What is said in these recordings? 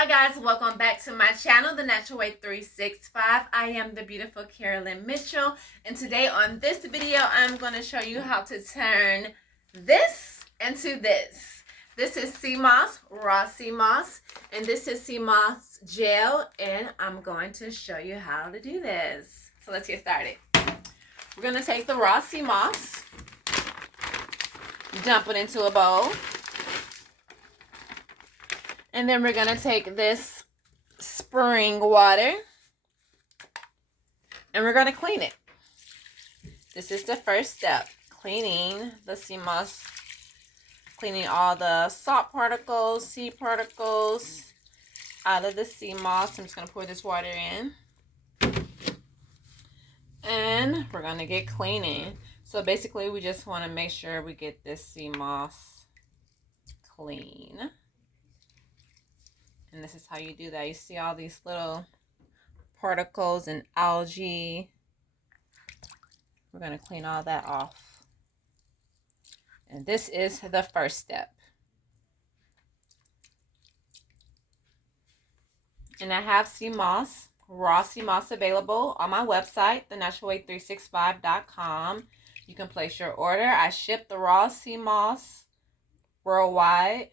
Hi guys, welcome back to my channel, The Natural Way 365. I am the beautiful Carolyn Mitchell, and today on this video, I'm going to show you how to turn this into this. This is Seamoss, raw Seamoss, and this is Seamoss gel, and I'm going to show you how to do this. So let's get started. We're going to take the raw Seamoss, dump it into a bowl. And then we're going to take this spring water and we're going to clean it. This is the first step, cleaning the Seamoss, cleaning all the salt particles, seed particles out of the Seamoss. I'm just going to pour this water in. And we're going to get cleaning. So basically we just want to make sure we get this Seamoss clean. And this is how you do that. You see all these little particles and algae. We're going to clean all that off. And this is the first step. And I have Seamoss, raw Seamoss available on my website, thenaturalway365.com. You can place your order. I ship the raw Seamoss worldwide.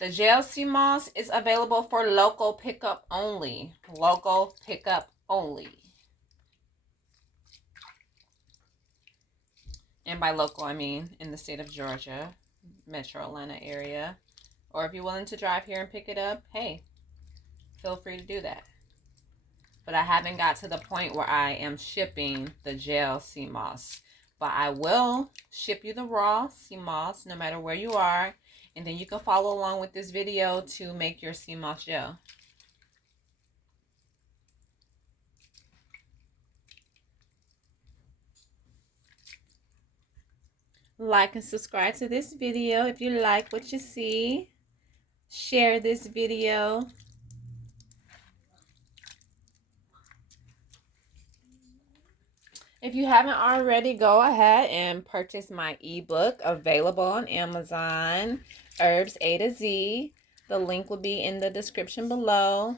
The gel Seamoss is available for local pickup only. Local pickup only. And by local, I mean in the state of Georgia, Metro Atlanta area. Or if you're willing to drive here and pick it up, hey, feel free to do that. But I haven't got to the point where I am shipping the gel Seamoss. But I will ship you the raw Seamoss no matter where you are. And then you can follow along with this video to make your Seamoss gel. Like and subscribe to this video if you like what you see. Share this video. If you haven't already, go ahead and purchase my ebook available on Amazon, Herbs A to Z. The link will be in the description below.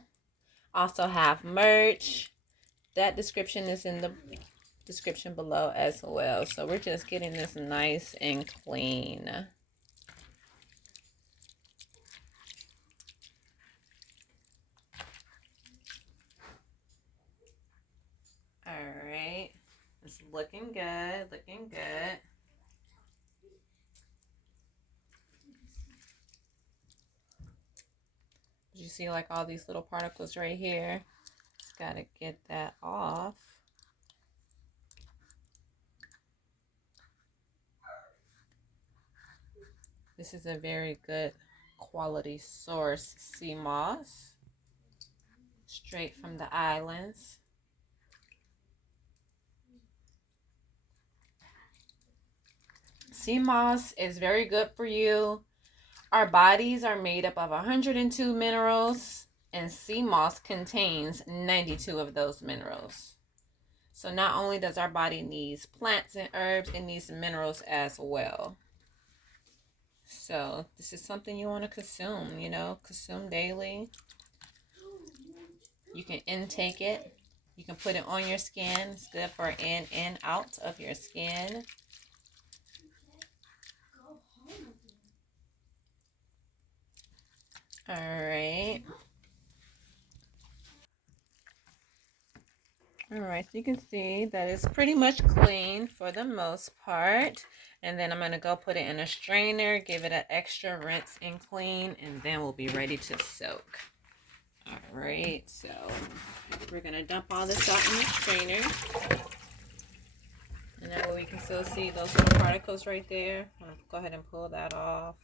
Also have merch. That description is in the description below as well. So we're just getting this nice and clean. All right. It's looking good, looking good. You see like all these little particles right here? Just gotta get that off. This is a very good quality source Seamoss, straight from the islands. Seamoss is very good for you. Our bodies are made up of 102 minerals, and Seamoss contains 92 of those minerals. So not only does our body need plants and herbs, it needs minerals as well. So this is something you want to consume, you know, consume daily. You can intake it. You can put it on your skin. It's good for in and out of your skin. All right. All right, so you can see that it's pretty much clean for the most part. And then I'm going to go put it in a strainer, give it an extra rinse and clean, and then we'll be ready to soak. All right, so we're going to dump all this out in the strainer. And that way we can still see those little particles right there. I'll go ahead and pull that off.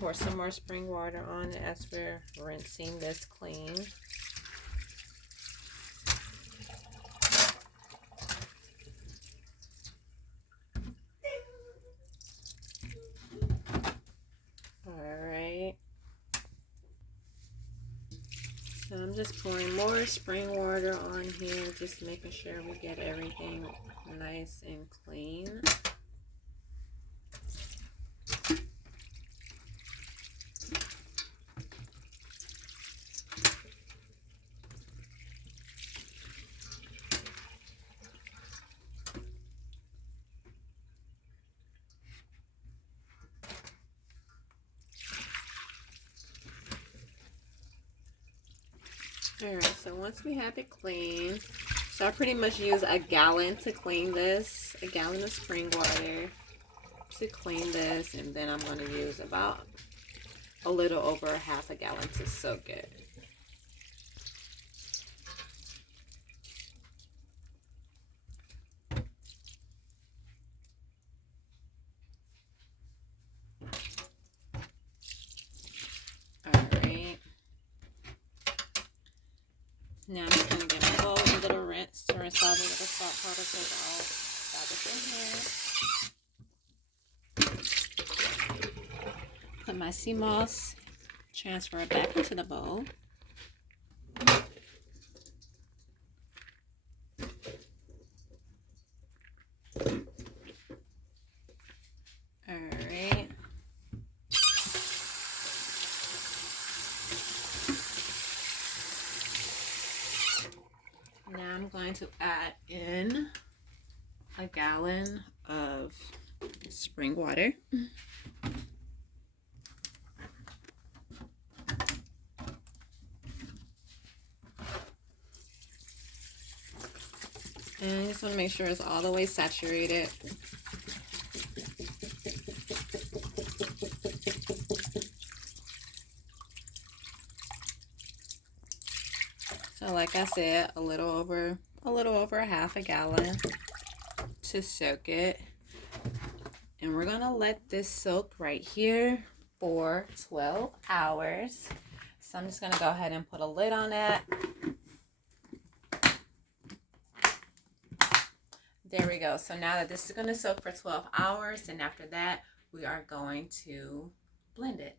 Pour some more spring water on it as we're rinsing this clean. Alright. So I'm just pouring more spring water on here, just making sure we get everything nice and clean. Alright, so once we have it clean, so I pretty much use a gallon to clean this, a gallon of spring water to clean this, and then I'm going to use about a little over half a gallon to soak it. Alright. Now I'm just going to give my bowl a little rinse to rinse all the little salt particles off that was in here. Put my Seamoss, transfer it back into the bowl. Alright. Now I'm going to add in a gallon of spring water. And I just want to make sure it's all the way saturated. So like I said, a little over half a gallon to soak it. And we're going to let this soak right here for 12 hours. So I'm just going to go ahead and put a lid on that. There we go. So now that this is going to soak for 12 hours, and after that, we are going to blend it.